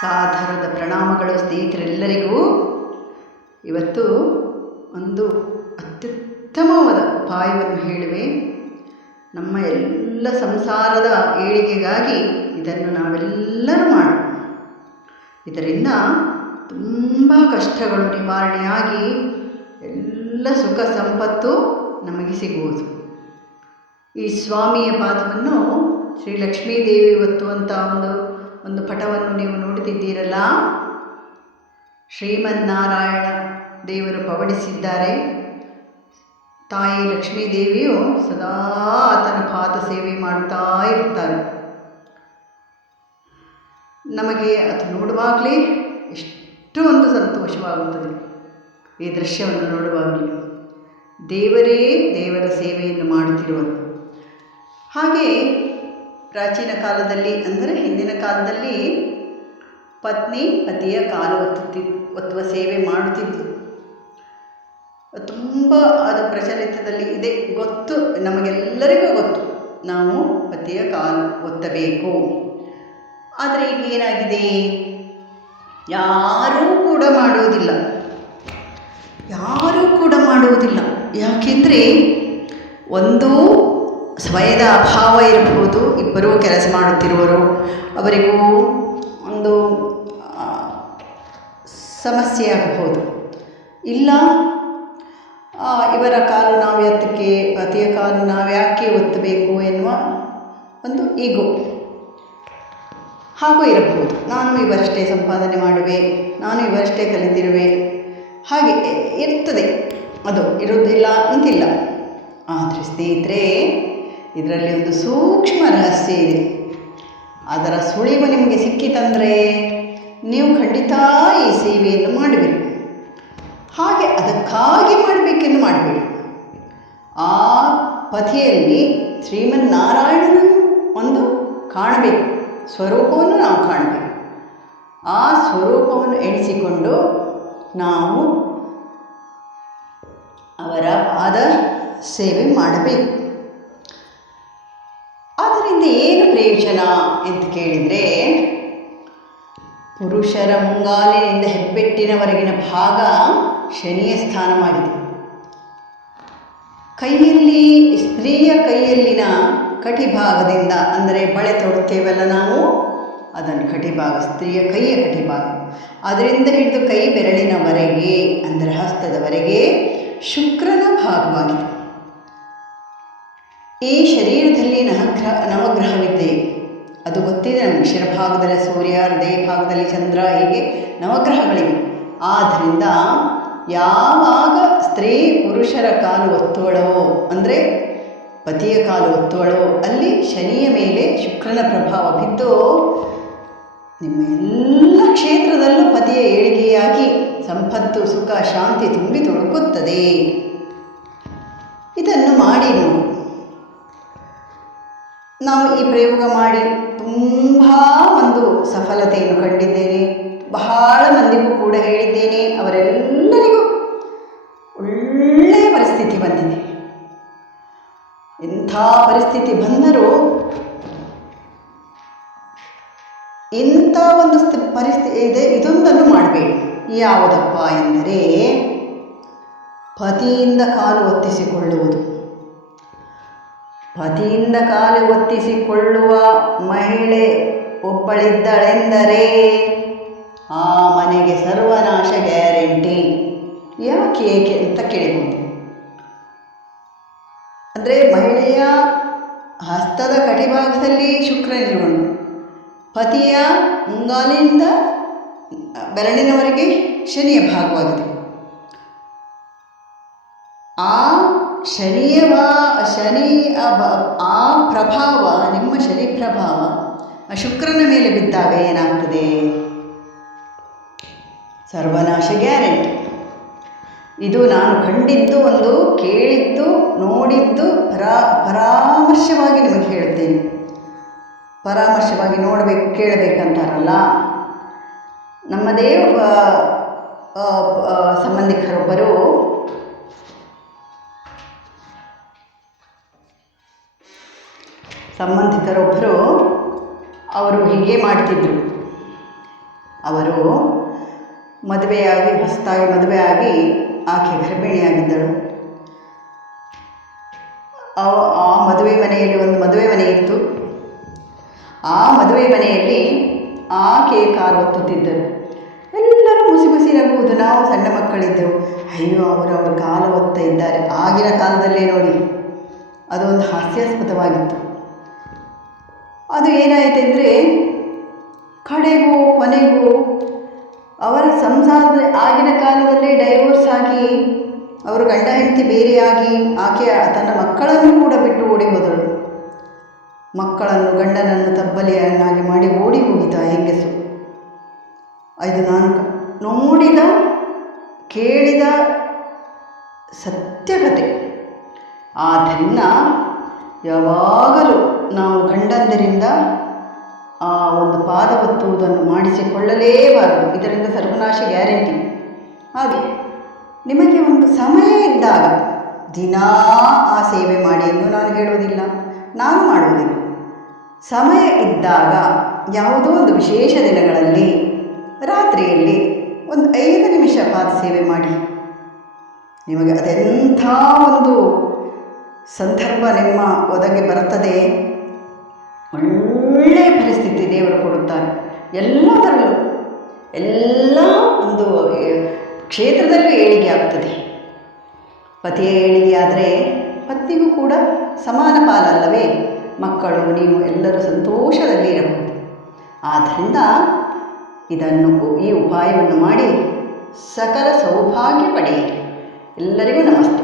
ಸಾಧಾರದ ಪ್ರಣಾಮಗಳು ಸ್ನೇಹಿತರೆಲ್ಲರಿಗೂ. ಇವತ್ತು ಒಂದು ಅತ್ಯುತ್ತಮವಾದ ಉಪಾಯವನ್ನು ಹೇಳುವೆ. ನಮ್ಮ ಎಲ್ಲ ಸಂಸಾರದ ಏಳಿಗೆಗಾಗಿ ಇದನ್ನು ನಾವೆಲ್ಲರೂ ಮಾಡೋಣ. ಇದರಿಂದ ತುಂಬ ಕಷ್ಟಗಳು ನಿವಾರಣೆಯಾಗಿ ಎಲ್ಲ ಸುಖ ಸಂಪತ್ತು ನಮಗೆ ಸಿಗುವುದು. ಈ ಸ್ವಾಮಿಯ ಪಾದವನ್ನು ಶ್ರೀ ಲಕ್ಷ್ಮೀದೇವಿ ಒತ್ತುವಂಥ ಒಂದು ಒಂದು ಪಟವನ್ನು ನೀವು ನೋಡುತ್ತಿದ್ದೀರಲ್ಲ? ಶ್ರೀಮನ್ನಾರಾಯಣ ದೇವರು ಪವಡಿಸಿದ್ದಾರೆ ತಾಯಿ ಲಕ್ಷ್ಮೀದೇವಿಯು ಸದಾ ಆತನ ಪಾದ ಸೇವೆ ಮಾಡ್ತಾ ಇರ್ತಾರೆ ನಮಗೆ ಅದು ನೋಡುವಾಗಲೇ ಎಷ್ಟು ಒಂದು ಸಂತೋಷವಾಗುತ್ತದೆ. ಈ ದೃಶ್ಯವನ್ನು ನೋಡುವಾಗಲೇ ದೇವರೇ ದೇವರ ಸೇವೆಯನ್ನು ಮಾಡುತ್ತಿರುವರು. ಹಾಗೆ ಪ್ರಾಚೀನ ಕಾಲದಲ್ಲಿ ಅಂದರೆ ಹಿಂದಿನ ಕಾಲದಲ್ಲಿ ಪತ್ನಿ, ಪತಿಯ ಕಾಲು ಒತ್ತುತ್ತಿದ್ದು ಒತ್ತುವ ಸೇವೆ ಮಾಡುತ್ತಿದ್ದು ತುಂಬ ಅದು ಪ್ರಚಲಿತದಲ್ಲಿ ಇದೆ. ಗೊತ್ತು, ನಮಗೆಲ್ಲರಿಗೂ ಗೊತ್ತು. ನಾವು ಪತಿಯ ಕಾಲು ಒತ್ತಬೇಕು. ಆದರೆ ಈಗ ಏನಾಗಿದೆ? ಯಾರೂ ಕೂಡ ಮಾಡುವುದಿಲ್ಲ. ಯಾರೂ ಕೂಡ ಮಾಡುವುದಿಲ್ಲ. ಯಾಕೆಂದರೆ ಒಂದು ಸಮಯದ ಅಭಾವ ಇರಬಹುದು, ಇಬ್ಬರೂ ಕೆಲಸ ಮಾಡುತ್ತಿರುವರು. ಅವರಿಗೂ ಒಂದು ಸಮಸ್ಯೆ ಆಗಬಹುದು. ಇಲ್ಲ ಇವರ ಕಾಲು ನಾವು ಎತ್ತಕ್ಕೆ ಪತಿಯ ಕಾಲು ನಾವು ಯಾಕೆ ಒತ್ತಬೇಕು ಎನ್ನುವ ಒಂದು ಈಗೋ. ಹಾಗೂ ಇರಬಹುದು. ನಾನು ಇವರಷ್ಟೇ ಸಂಪಾದನೆ ಮಾಡುವೆ, ನಾನು ಇವರಷ್ಟೇ ಕಲಿತಿರುವೆ. ಹಾಗೆ ಇರ್ತದೆ. ಅದು ಇರುವುದಿಲ್ಲ, ಅಂತಿಲ್ಲ. ಆದರೆ ಸ್ನೇಹಿತರೆ ಇದರಲ್ಲಿ ಒಂದು ಸೂಕ್ಷ್ಮ ರಹಸ್ಯ ಇದೆ. ಅದರ ಸುಳಿವು ನಿಮಗೆ ಸಿಕ್ಕಿತಂದರೆ ನೀವು ಖಂಡಿತ ಈ ಸೇವೆಯನ್ನು ಮಾಡಬೇಕು ಹಾಗೆ ಅದಕ್ಕಾಗಿ ಮಾಡಬೇಕೆಂದು ಮಾಡಬೇಡಿ. ಆ ಪತಿಯಲ್ಲಿ ಶ್ರೀಮನ್ನಾರಾಯಣನು ಒಂದು ಕಾಣಬೇಕು. ಸ್ವರೂಪವನ್ನು ನಾವು ಕಾಣಬೇಕು. ಆ ಸ್ವರೂಪವನ್ನು ಎಣಿಸಿಕೊಂಡು ನಾವು ಅವರ ಪಾದ ಸೇವೆ ಮಾಡಬೇಕು. ಏನು ಪ್ರಯೋಜನ ಅಂತ ಕೇಳಿದರೆ, ಪುರುಷರ ಮುಂಗಾಲಿನಿಂದ ಹೆಬ್ಬೆಟ್ಟಿನವರೆಗಿನ ಭಾಗ ಶನಿಯ ಸ್ಥಾನವಾಗಿದೆ. ಕೈಯಲ್ಲಿ, ಸ್ತ್ರೀಯ ಕೈಯಲ್ಲಿನ ಕಟಿಭಾಗದಿಂದ, ಅಂದರೆ ಬಳೆ ತೊಡುತ್ತೇವಲ್ಲ ನಾವು? ಅದನ್ನು ಕಟಿಭಾಗ, ಸ್ತ್ರೀಯ ಕೈಯ ಕಟಿಭಾಗ. ಅದರಿಂದ ಹಿಡಿದು ಕೈ ಬೆರಳಿನವರೆಗೆ, ಅಂದರೆ ಹಸ್ತದವರೆಗೆ ಶುಕ್ರನ ಭಾಗವಾಗಿದೆ. ಈ ಶರೀರದಲ್ಲಿ ನವಗ್ರಹ ಗೊತ್ತಿದೆ ನಮಗೆ ಶಿರಭಾಗದಲ್ಲಿ ಸೂರ್ಯ ಹೃದಯ ಭಾಗದಲ್ಲಿ ಚಂದ್ರ ಹೀಗೆ ನವಗ್ರಹಗಳಿವೆ. ಆದ್ದರಿಂದ ಯಾವಾಗ ಸ್ತ್ರೀ ಪುರುಷರ ಕಾಲು ಒತ್ತುವಳೋ, ಅಂದರೆ ಪತಿಯ ಕಾಲು ಒತ್ತುವಳೋ, ಅಲ್ಲಿ ಶನಿಯ ಮೇಲೆ ಶುಕ್ರನ ಪ್ರಭಾವ ಬಿದ್ದು, ನಿಮ್ಮ ಎಲ್ಲ ಕ್ಷೇತ್ರದಲ್ಲೂ ಪತಿಯ ಏಳಿಗೆಯಾಗಿ ಸಂಪತ್ತು, ಸುಖ, ಶಾಂತಿ ತುಂಬಿ ತುಳುಕುತ್ತದೆ. ಇದನ್ನು ಮಾಡಿ ನೋಡಿ. ನಾವು ಈ ಪ್ರಯೋಗ ಮಾಡಿ ತುಂಬ ಒಂದು ಸಫಲತೆಯನ್ನು ಕಂಡಿದ್ದೇನೆ. ಬಹಳ ಮಂದಿಗೂ ಕೂಡ ಹೇಳಿದ್ದೇನೆ. ಅವರೆಲ್ಲರಿಗೂ ಒಳ್ಳೆಯ ಪರಿಸ್ಥಿತಿ ಬಂದಿದೆ. ಎಂಥ ಪರಿಸ್ಥಿತಿ ಬಂದರೂ ಇಂಥ ಒಂದು ಸ್ಥಿ ಪರಿಸ್ಥಿತಿ ಇದೆ, ಇದೊಂದನ್ನು ಮಾಡಬೇಡಿ. ಯಾವುದಪ್ಪ ಎಂದರೆ ಪತಿಯಿಂದ ಕಾಲು ಒತ್ತಿಸಿಕೊಳ್ಳುವುದು. ಪತಿಯಿಂದ ಕಾಲು ಒತ್ತಿಸಿಕೊಳ್ಳುವ ಮಹಿಳೆ ಒಬ್ಬಳಿದ್ದಳೆಂದರೆ ಆ ಮನೆಗೆ ಸರ್ವನಾಶ ಗ್ಯಾರಂಟಿ. ಯಾಕೆ ಏಕೆ ಅಂತ ಕೇಳಿಕೊಂಡು. ಅಂದರೆ ಮಹಿಳೆಯ ಹಸ್ತದ ಕಟಿಭಾಗದಲ್ಲಿ ಶುಕ್ರನಿರುವನು ಪತಿಯ ಮುಂಗಾಲಿನಿಂದ ಬೆರಳಿನವರೆಗೆ ಶನಿಯ ಭಾಗವಾಗಿದೆ. ಶನಿಯ ಬಾ- ಶನಿ ಆ ಪ್ರಭಾವ, ನಿಮ್ಮ ಶನಿ ಪ್ರಭಾವ. ಶುಕ್ರನ ಮೇಲೆ ಬಿದ್ದಾಗ ಏನಾಗ್ತದೆ? ಸರ್ವನಾಶ ಗ್ಯಾರಂಟಿ. ಇದು ನಾನು ಕಂಡಿದ್ದು, ಒಂದು ಕೇಳಿದ್ದು, ನೋಡಿದ್ದು, ಪರಾ ಪರಾಮರ್ಶವಾಗಿ ನಿಮಗೆ ಹೇಳ್ತೇನೆ ಪರಾಮರ್ಶವಾಗಿ ನೋಡಬೇಕು, ಕೇಳಬೇಕಂತಾರಲ್ಲ? ನಮ್ಮದೇ ಸಂಬಂಧಿಕರೊಬ್ಬರು ಸಂಬಂಧಿಕರೊಬ್ಬರು ಅವರು ಹೀಗೆ ಮಾಡ್ತಿದ್ರು. ಅವರು ಮದುವೆಯಾಗಿ, ಹೊಸದಾಗಿ ಮದುವೆಯಾಗಿ ಆಕೆ ಗರ್ಭಿಣಿಯಾಗಿದ್ದಳು. ಆ ಮದುವೆ ಮನೆಯಲ್ಲಿ ಒಂದು ಮದುವೆ ಮನೆ ಇತ್ತು. ಆ ಮದುವೆ ಮನೆಯಲ್ಲಿ ಆಕೆ ಕಾಲು ಒತ್ತುತ್ತಿದ್ದರು. ಎಲ್ಲರೂ ಮುಸಿ ಮುಸಿ ನಗುವುದು. ನಾವು ಸಣ್ಣ ಮಕ್ಕಳಿದ್ದೆವು. ಅಯ್ಯೋ, ಅವರು ಅವರು ಕಾಲು ಒತ್ತ ಇದ್ದಾರೆ. ಆಗಿನ ಕಾಲದಲ್ಲೇ ನೋಡಿ. ಅದೊಂದು ಹಾಸ್ಯಾಸ್ಪದವಾಗಿತ್ತು. ಅದು ಏನಾಯಿತೆಂದರೆ, ಕಡೆಗೂ ಕೊನೆಗೂ ಅವರ ಸಂಸಾರದ ಆಗಿನ ಕಾಲದಲ್ಲೇ ಡೈವೋರ್ಸ್ ಆಗಿ, ಅವರು ಗಂಡ ಹೆಂಡತಿ ಬೇರೆಯಾಗಿ ಆಕೆ ತನ್ನ ಮಕ್ಕಳನ್ನು ಕೂಡ ಬಿಟ್ಟು ಓಡಿ ಹೋದಳು. ಮಕ್ಕಳನ್ನು ಗಂಡನನ್ನು ತಬ್ಬಲಿಯನ್ನಾಗಿ ಮಾಡಿ ಓಡಿ ಹೋಗಿದ್ದ ಹೆಂಗಸು. ಇದು ನಾನು ನೋಡಿದ, ಕೇಳಿದ ಸತ್ಯಕತೆ. ಆದ್ದರಿಂದ ಯಾವಾಗಲೂ ನಾವು ಗಂಡಂದರಿಂದ ಆ ಒಂದು ಪಾದ ಒತ್ತುವುದನ್ನು ಮಾಡಿಸಿಕೊಳ್ಳಲೇಬಾರದು. ಇದರಿಂದ ಸರ್ವನಾಶ ಗ್ಯಾರಂಟಿ. ಹಾಗೆ ನಿಮಗೆ ಒಂದು ಸಮಯ ಇದ್ದಾಗ ದಿನಾ ಆ ಸೇವೆ ಮಾಡಿ ಎಂದು ನಾನು ಹೇಳುವುದಿಲ್ಲ, ನಾನು ಮಾಡುವುದಿಲ್ಲ. ಸಮಯ ಇದ್ದಾಗ ಯಾವುದೋ ಒಂದು ವಿಶೇಷ ದಿನಗಳಲ್ಲಿ ರಾತ್ರಿಯಲ್ಲಿ ಒಂದು ಐದು ನಿಮಿಷ ಪಾದ ಸೇವೆ ಮಾಡಿ. ನಿಮಗೆ ಅದೆಂಥ ಒಂದು ಸಂದರ್ಭ ನಿಮ್ಮ ಒದಗಿ ಬರುತ್ತದೆ. ಒಳ್ಳೆಯ ಪರಿಸ್ಥಿತಿ ದೇವರು ಕೊಡುತ್ತಾರೆ. ಎಲ್ಲದರಲ್ಲೂ ಎಲ್ಲ ಒಂದು ಕ್ಷೇತ್ರದಲ್ಲೂ ಏಳಿಗೆ ಆಗ್ತದೆ. ಪತಿಯ ಏಳಿಗೆ ಆದರೆ ಪತ್ನಿಗೂ ಕೂಡ ಸಮಾನ ಪಾಲಲ್ಲವೇ? ಮಕ್ಕಳು, ನೀವು ಎಲ್ಲರೂ ಸಂತೋಷದಲ್ಲಿ ಇರಬಹುದು. ಆದ್ದರಿಂದ ಇದನ್ನು ಈ ಉಪಾಯವನ್ನು ಮಾಡಿ ಸಕಲ ಸೌಭಾಗ್ಯ ಪಡೆಯಿರಿ. ಎಲ್ಲರಿಗೂ ನಮಸ್ತೆ.